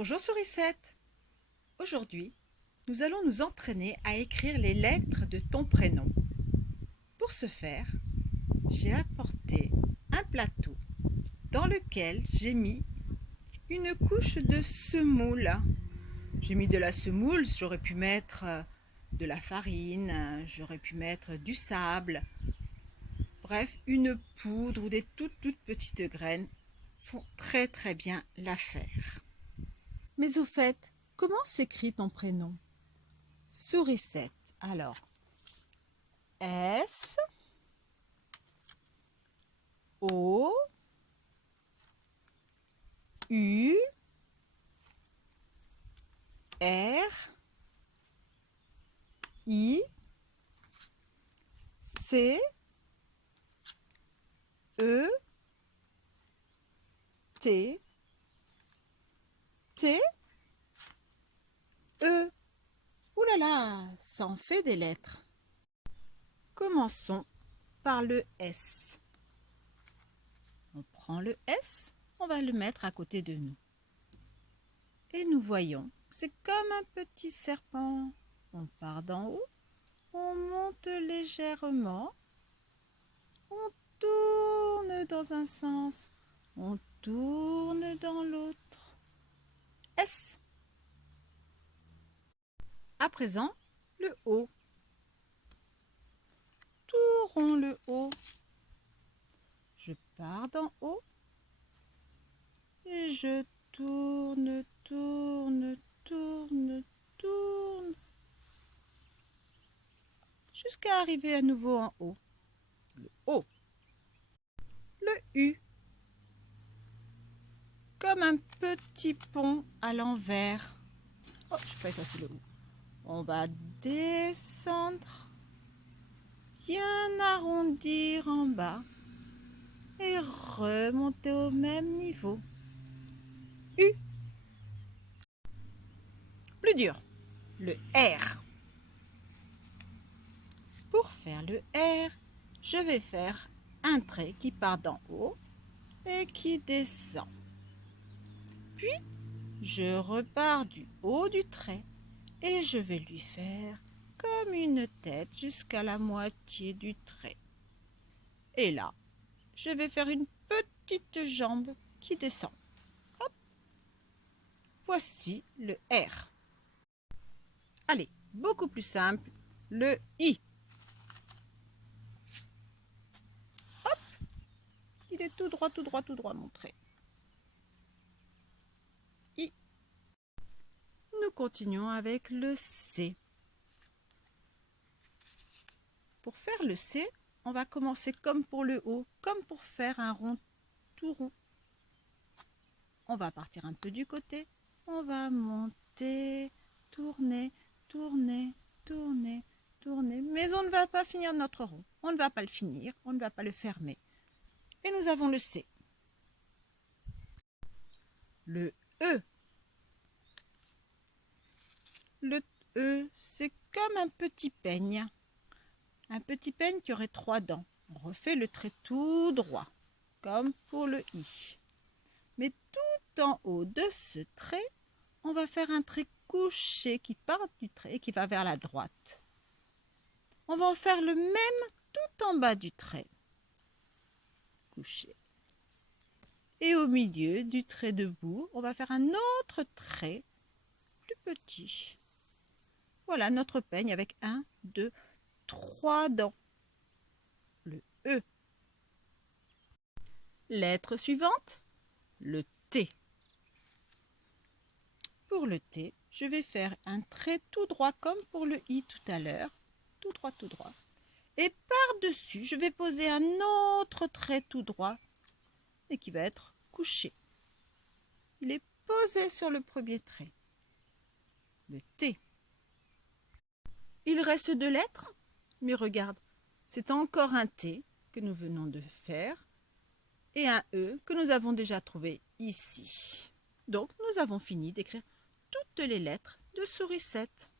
Bonjour Sourisette. Aujourd'hui, nous allons nous entraîner à écrire les lettres de ton prénom. Pour ce faire, j'ai apporté un plateau dans lequel j'ai mis une couche de semoule. J'ai mis de la semoule, j'aurais pu mettre de la farine, j'aurais pu mettre du sable. Bref, une poudre ou des toutes petites graines font très bien l'affaire. Mais au fait, comment s'écrit ton prénom? Sourisette. Alors, S, O, U, R, I, C, E, T, T, E. Ouh là là, ça en fait des lettres. Commençons par le S. On prend le S, on va le mettre à côté de nous. Et nous voyons, c'est comme un petit serpent. On part d'en haut, on monte légèrement, on tourne dans un sens, on tourne dans l'autre. S. À présent, le O. Tourons le O. Je pars d'en haut et je tourne, jusqu'à arriver à nouveau en haut. Le O. Le U. Comme un petit pont à l'envers. Oh, je vais pas effacer le U. On va descendre, bien arrondir en bas et remonter au même niveau. U. Plus dur, le R. Pour faire le R, je vais faire un trait qui part d'en haut et qui descend. Puis, je repars du haut du trait et je vais lui faire comme une tête jusqu'à la moitié du trait. Et là, je vais faire une petite jambe qui descend. Hop. Voici le R. Allez, beaucoup plus simple, le I. Hop, il est tout droit mon trait. I. Nous continuons avec le C. Pour faire le C, on va commencer comme pour le haut, comme pour faire un rond tout rond. On va partir un peu du côté, on va monter, tourner, mais on ne va pas finir notre rond. On ne va pas le finir, on ne va pas le fermer. Et nous avons le C. Le E. Le E, c'est comme un petit peigne. Un petit peigne qui aurait 3 dents. On refait le trait tout droit, comme pour le I. Mais tout en haut de ce trait, on va faire un trait couché qui part du trait et qui va vers la droite. On va en faire le même tout en bas du trait. Couché. Et au milieu du trait debout, on va faire un autre trait plus petit. Voilà notre peigne avec 1, 2, 3 dents. Le E. Lettre suivante, le T. Pour le T, je vais faire un trait tout droit comme pour le I tout à l'heure. Tout droit. Et par-dessus, je vais poser un autre trait tout droit et qui va être couché. Il est posé sur le premier trait. Le T. Il reste 2 lettres, mais regarde, c'est encore un T que nous venons de faire et un E que nous avons déjà trouvé ici. Donc, nous avons fini d'écrire toutes les lettres de Sourisette.